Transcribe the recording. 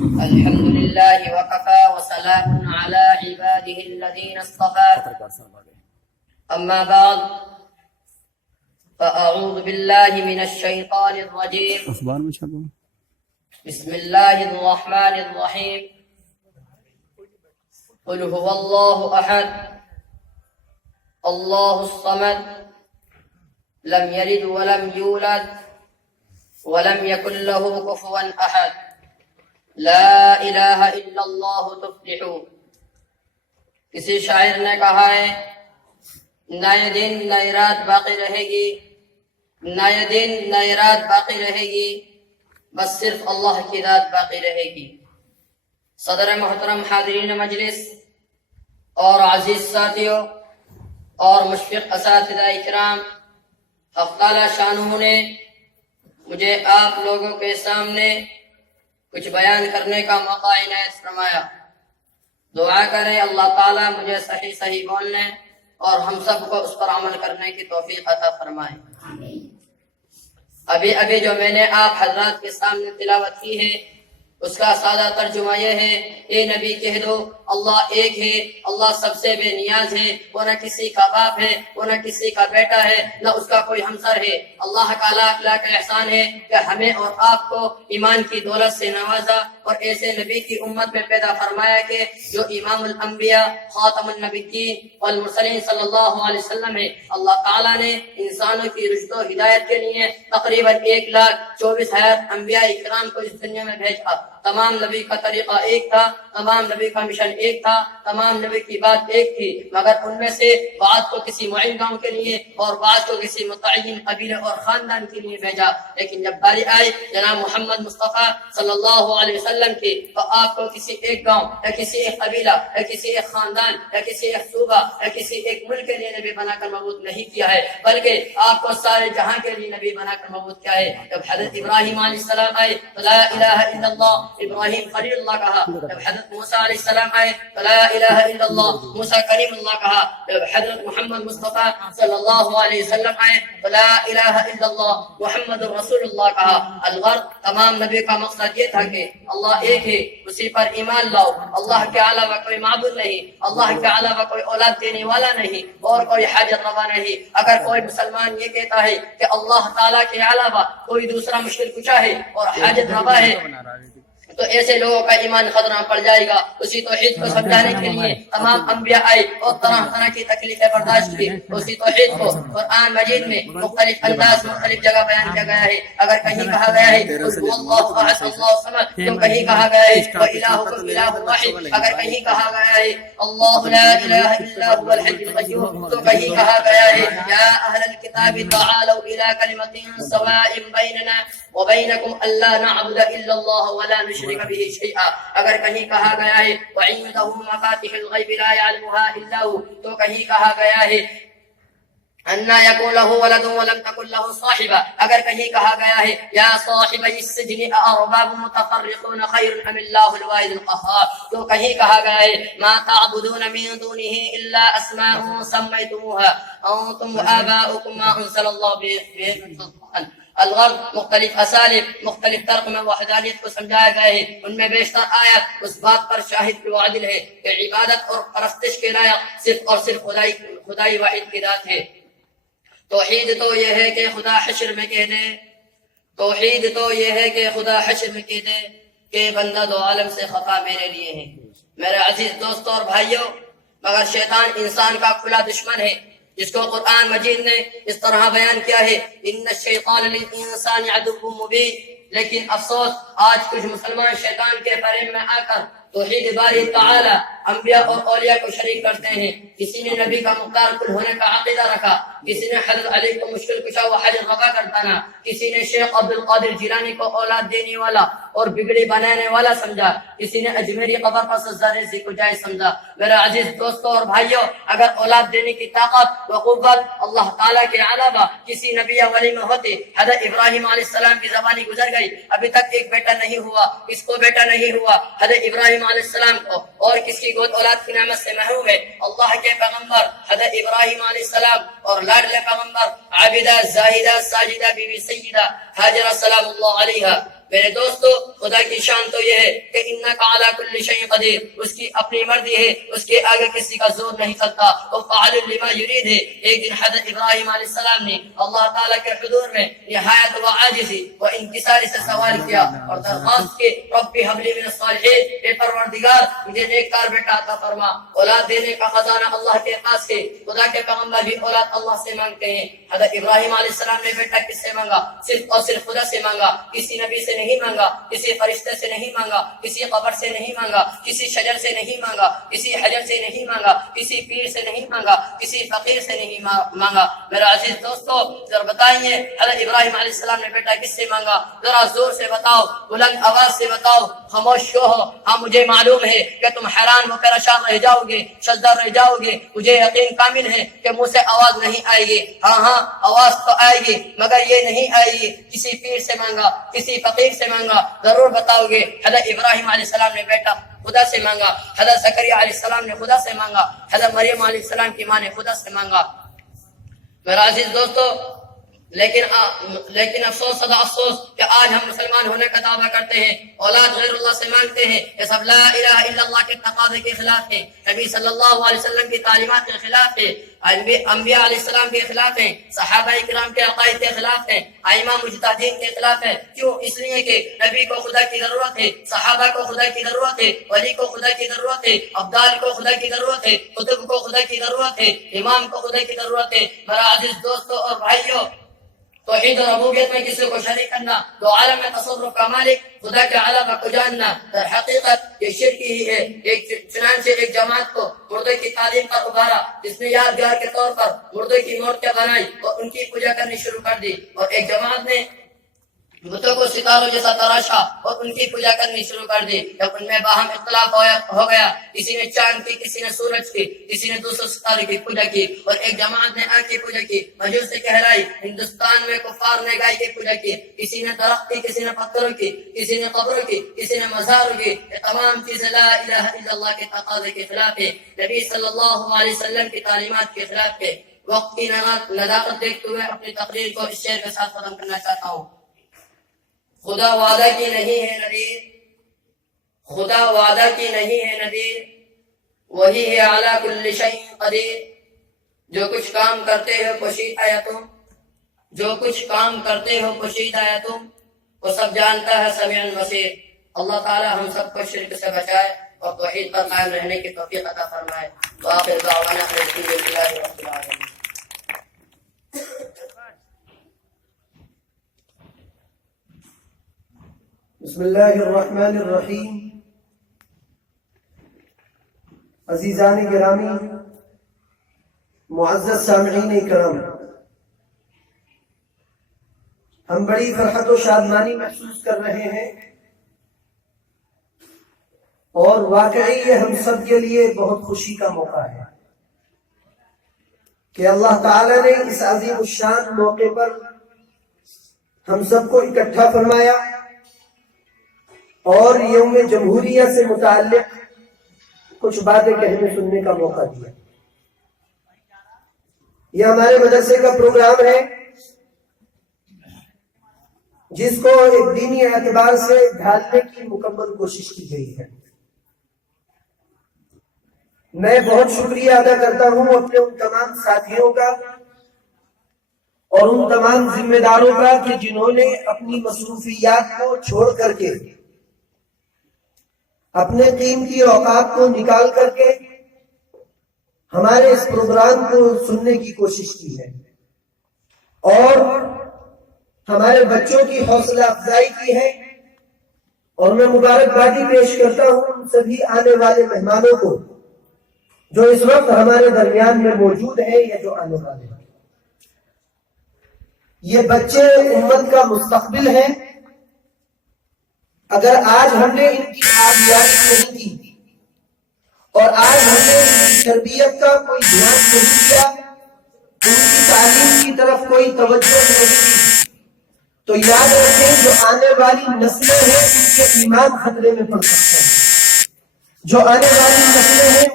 الحمد لله وكفى وسلام على عباده الذين اصطفى أما بعد فأعوذ بالله من الشيطان الرجيم بسم الله الرحمن الرحيم قل هو الله أحد الله الصمد لم يلد ولم يولد ولم يكن له كفوا أحد لا الہ الا اللہ تفلحوا۔ کسی شاعر نے کہا ہے نئے دن نئی رات باقی رہے گی، نئے دن نئی رات باقی رہے گی، بس صرف اللہ کی ذات باقی رہے گی۔ صدر محترم، حاضرین مجلس اور عزیز ساتھیوں اور مشفق اساتذہ اکرام، حق تعالی شانہ نے مجھے آپ لوگوں کے سامنے کچھ بیان کرنے کا موقع عنایت فرمایا۔ دعا کریں اللہ تعالیٰ مجھے صحیح بولنے اور ہم سب کو اس پر عمل کرنے کی توفیق عطا فرمائے۔ ابھی جو میں نے آپ حضرات کے سامنے تلاوت کی ہے اس کا سادہ ترجمہ یہ ہے، اے نبی کہہ دو اللہ ایک ہے، اللہ سب سے بے نیاز ہے، وہ نہ کسی کا باپ ہے، وہ نہ کسی کا بیٹا ہے، نہ اس کا کوئی ہمسر ہے۔ اللہ کا لاکھ لاکھ احسان ہے کہ ہمیں اور آپ کو ایمان کی دولت سے نوازا اور ایسے نبی کی امت میں پیدا فرمایا کہ جو امام الانبیاء خاتم النبیین والمرسلین صلی اللہ علیہ وسلم ہے۔ اللہ تعالیٰ نے انسانوں کی رشد و ہدایت کے لیے تقریباً 1,24,000 انبیاء اکرام کو اس دنیا میں بھیجا۔ تمام نبی کا طریقہ ایک تھا، تمام نبی کا مشن ایک تھا، تمام نبی کی بات ایک تھی، مگر ان میں سے بعض کو کسی معین گاؤں کے لیے اور بعض کو کسی متعین قبیلے اور خاندان کے لیے بھیجا۔ لیکن جب باری آئی جناب محمد مصطفیٰ صلی اللہ علیہ وسلم کی تو آپ کو کسی ایک گاؤں یا کسی ایک قبیلہ یا کسی ایک خاندان یا کسی ایک صوبہ یا کسی ایک ملک کے لیے نبی بنا کر مبعوث نہیں کیا ہے، بلکہ آپ کو سارے جہاں کے لیے نبی بنا کر مبعوث کیا ہے۔ جب حضرت ابراہیم علیہ السلام آئے تو لا الہ الا اللہ ابراہیم خلیل اللہ کہا، جب حضرت موسیٰ علیہ السلام آئے تو لا الہ الا اللہ موسیٰ کریم اللہ کہا، جب حضرت محمد مصطفیٰ صلی اللہ علیہ وسلم آئے تو لا الہ الا اللہ محمد رسول اللہ کہا۔ الغرض تمام نبی کا مقصد یہ تھا کہ اللہ ایک ہے، اسی پر ایمان لاؤ، اللہ کے علاوہ کوئی معبود نہیں، اللہ کے علاوہ کوئی اولاد دینے والا نہیں اور کوئی حاجت روا نہیں۔ اگر کوئی مسلمان یہ کہتا ہے کہ اللہ تعالیٰ کے علاوہ کوئی دوسرا مشکل کشا ہے اور حاجت روا ہے تو ایسے لوگوں کا ایمان خطرہ میں پڑ جائے گا۔ اسی توحید کو سمجھانے کے لیے تمام انبیاء آئے اور طرح طرح کی تکلیفیں برداشت کی۔ اسی توحید کو قرآن مجید میں مختلف انداز مختلف جگہ بیان کیا گیا ہے۔ اگر کہیں کہا گیا ہے اللہ احد اللہ الصمد تو کہیں کہا گیا ہے وَإِلَٰهُكُمْ إِلَٰهٌ وَاحِدٌ، اگر کہیں کہا گیا ہے اللہ لا الہ الا هو الحی القیوم تو کہیں کہا گیا ہے یا اہل الکتاب تعالوا إِلَىٰ كَلِمَةٍ سَوَاءٍ بَيْنَنَا وَبَيْنَكُمْ أَلَّا نَعْبُدَ إِلَّا اللَّهَ وَلَا نُشْرِكَ بِهِ شَيْئًا، اگر کہیں کہا گیا ہے وَعِندَهُ مَفَاتِحُ الْغَيْبِ لَا يَعْلَمُهَا إِلَّا هُوَ تو کہیں کہا گیا ہے أَنَّىٰ يَكُونُ لَهُ وَلَدٌ وَلَمْ تَكُن لَهُ صَاحِبَةٌ، اگر کہیں کہا گیا ہے یا صاحبي السجن أأرباب متفرقون خير أم الله الواحد القهار تو کہیں کہا گیا ہے ما تعبدون من دونه إلا أسماء سميتموها أنتم وآباؤكم ما أنزل الله به من سلطان۔ الغرض مختلف اسالب مختلف طرق میں وحدانیت کو سمجھایا گیا ہے۔ ان میں بیشتر آیات اس بات پر شاہد و عادل ہے کہ عبادت اور پرستش کے لائق صرف اور صرف خدائی واحد کی ذات ہے۔ توحید تو یہ ہے کہ خدا حشر میں کہہ دے، توحید تو یہ ہے کہ خدا حشر میں کہہ دے کہ بندہ دو عالم سے خفا میرے لیے ہے۔ میرے عزیز دوستوں اور بھائیوں، مگر شیطان انسان کا کھلا دشمن ہے، جس کو قرآن مجید نے اس طرح بیان کیا ہے ان الشیطان للانسان عدو مبین۔ لیکن افسوس آج کچھ مسلمان شیطان کے فریب میں آ کر توحید باری تعالی انبیاء اور اولیاء کو شریک کرتے ہیں۔ کسی نے نبی کا مختار کل ہونے کا عقیدہ رکھا، کسی نے حضرت علی کو مشکل کشا و حاجت روا کرتانا، کسی نے شیخ عبد القادر جیلانی کو اولاد دینے والا اور بگڑی بنانے والا سمجھا، کسی نے اجمیری قبر پر سجدہ ریزی کو جائز سمجھا۔ میرے عزیز دوستوں اور بھائیوں، اگر اولاد دینے کی طاقت و قوت اللہ تعالیٰ کے علاوہ کسی نبی یا ولی میں ہوتی، حضرت ابراہیم علیہ السلام کی زبانی گزر گئی، ابھی تک ایک بیٹا نہیں ہوا، اس کو بیٹا نہیں ہوا، حضرت ابراہیم علیہ السلام کو اور کس کی گود اولاد کی نعمت سے محروم ہے۔ اللہ کے پیغمبر حضرت ابراہیم علیہ السلام اور لاڈلے پیغمبر عابدہ زاہدہ ساجدہ بی بی سیدہ ہاجرہ سلام اللہ علیہا میرے دوستو خدا کی شان تو یہ ہے کہ انک علی کل شیء قدیر، اس کی اپنی مرضی ہے، اس کے آگے کسی کا زور نہیں چلتا، وہ فعال لما یرید ہے۔ ایک دن حضرت ابراہیم علیہ السلام نے اللہ تعالیٰ کے حضور میں نہایت و عاجزی و انکساری سے سوال کیا اور درخواست کی، رب هب لی من الصالحین، اے پروردگار مجھے نیککار بیٹا عطا فرما۔ اولاد دینے کا خزانہ اللہ کے پاس ہے، خدا کے پیغمبر بھی اولاد اللہ سے مانگتے ہیں۔ حضرت ابراہیم علیہ السلام نے بیٹا کس سے مانگا؟ صرف اور صرف خدا سے مانگا، کسی نبی سے نہیں مانگا، کسی فرشتے سے نہیں مانگا، کسی قبر سے نہیں مانگا، کسی شجر سے نہیں مانگا، کسی حجر سے نہیں مانگا، کسی پیر سے نہیں مانگا، کسی فقیر سے نہیں مانگا۔ میرا عزیز دوستو ذرا بتائیے حضرت ابراہیم علیہ السلام نے بیٹا کس سے مانگا؟ ذرا زور سے بتاؤ، بلند آواز سے بتاؤ، خاموش کیوں ہو؟ ہاں مجھے معلوم ہے کہ تم حیران و پریشان رہ جاؤ گے، شزدہ رہ جاؤ گے، مجھے یقین کامل ہے کہ منہ سے آواز نہیں آئے گی۔ ہاں آواز تو آئے گی مگر یہ نہیں آئے گی کسی پیر سے مانگا، کسی فقیر سے مانگا۔ ضرور بتاؤ گے حضرت ابراہیم علیہ السلام نے بیٹا خدا سے مانگا، حضرت زکریا علیہ السلام نے خدا سے مانگا، حضرت مریم علیہ السلام کی ماں نے خدا سے مانگا۔ میرا عزیز دوستو لیکن افسوس صدا افسوس کہ آج ہم مسلمان ہونے کا دعویٰ کرتے ہیں، اولاد غیر اللہ سے مانگتے ہیں۔ یہ سب لا الہ الا اللہ کے تقاضے کے خلاف ہے، نبی صلی اللہ علیہ وسلم کی تعلیمات کے خلاف ہے، انبیاء علیہ السلام کے خلاف ہیں، صحابہ کرام کے عقائد کے خلاف ہیں، ائمہ مجتہدین کے خلاف ہے۔ کیوں؟ اس لیے کہ نبی کو خدا کی ضرورت ہے، صحابہ کو خدا کی ضرورت ہے، ولی کو خدا کی ضرورت ہے، ابدال کو خدا کی ضرورت ہے، قطب کو خدا کی ضرورت ہے، امام کو خدا کی ضرورت ہے۔ میرا عزیز دوستو اور بھائیو، توحید اور ربوبیت میں کسی کو شریک کرنا، دو عالم میں تصرف کا مالک خدا کے علاوہ کو جاننا، در حقیقت یہ شرک ہی ہے۔ چنانچہ ایک جماعت کو مردے کی تعلیم پر ابھارا، جس نے یادگار کے طور پر مردے کی مورتیاں بنائی اور ان کی پوجا کرنی شروع کر دی، اور ایک جماعت نے بتوں کو ستاروں جیسا تراشا اور ان کی پوجا کرنی شروع کر دی۔ جب ان میں باہم اختلاف ہو گیا، کسی نے چاند کی، کسی نے سورج کی، کسی نے دوسرے ستارے کی پوجا کی، اور ایک جماعت نے آگ کی پوجا کی، مجوس کہلائی۔ ہندوستان میں کفار نے گائے کی پوجا کی، کسی نے درخت کی، کسی نے پتھروں کی، کسی نے قبروں کی، کسی نے مزاروں کی۔ یہ تمام چیزیں لا الہ الا اللہ کے تقاضے کے خلاف ہے، نبی صلی اللہ علیہ وسلم کی تعلیمات کے خلاف ہے۔ وقت کی نزاکت دیکھتے ہوئے اپنی تقریر کو اس شعر کے ساتھ ختم کرنا چاہتا ہوں۔ خدا وعدہ کی نہیں ہے نذیر، خدا وعدہ کی نہیں ہے نذیر، وہی ہے اعلیٰ کل شیء قدیر۔ جو کچھ کام کرتے ہو پوشیدہ یا تم، جو کچھ کام کرتے ہو پوشیدہ یا تم، وہ سب جانتا ہے سمیع بصیر۔ اللہ تعالی ہم سب کو شرک سے بچائے اور توحید پر قائم رہنے کی توفیق عطا فرمائے۔ وآخر دعوانا ان الحمد للہ رب العالمین۔ بسم اللہ الرحمن الرحیم۔ عزیزان گرامی، معزز سامعین کرام، ہم بڑی فرحت و شادمانی محسوس کر رہے ہیں، اور واقعی یہ ہم سب کے لیے بہت خوشی کا موقع ہے کہ اللہ تعالی نے اس عظیم الشان موقع پر ہم سب کو اکٹھا فرمایا اور یوم جمہوریہ سے متعلق کچھ باتیں کہنے سننے کا موقع دیا۔ یہ ہمارے مدرسے کا پروگرام ہے جس کو ایک دینی اعتبار سے ڈھالنے کی مکمل کوشش کی گئی ہے۔ میں بہت شکریہ ادا کرتا ہوں اپنے ان تمام ساتھیوں کا اور ان تمام ذمہ داروں کا کہ جنہوں نے اپنی مصروفیات کو چھوڑ کر کے، اپنے قیمتی اوقات کو نکال کر کے ہمارے اس پروگرام کو سننے کی کوشش کی ہے اور ہمارے بچوں کی حوصلہ افزائی کی ہے۔ اور میں مبارکبادی پیش کرتا ہوں ان سبھی آنے والے مہمانوں کو جو اس وقت ہمارے درمیان میں موجود ہیں یا جو آنے والے ہیں۔ یہ بچے امت کا مستقبل ہیں۔ اگر آج ہم نے ان کی آبیاری نہیں کی اور آج ہم نے ان کی تربیت کا کوئی دھیان نہیں دیا، ان کی تعلیم کی طرف کوئی توجہ نہیں دی، تو یاد رکھیں جو آنے والی نسلیں ہیں ان کے ایمان خطرے میں پڑ سکتے ہیں۔ جو آنے والی نسلیں ہیں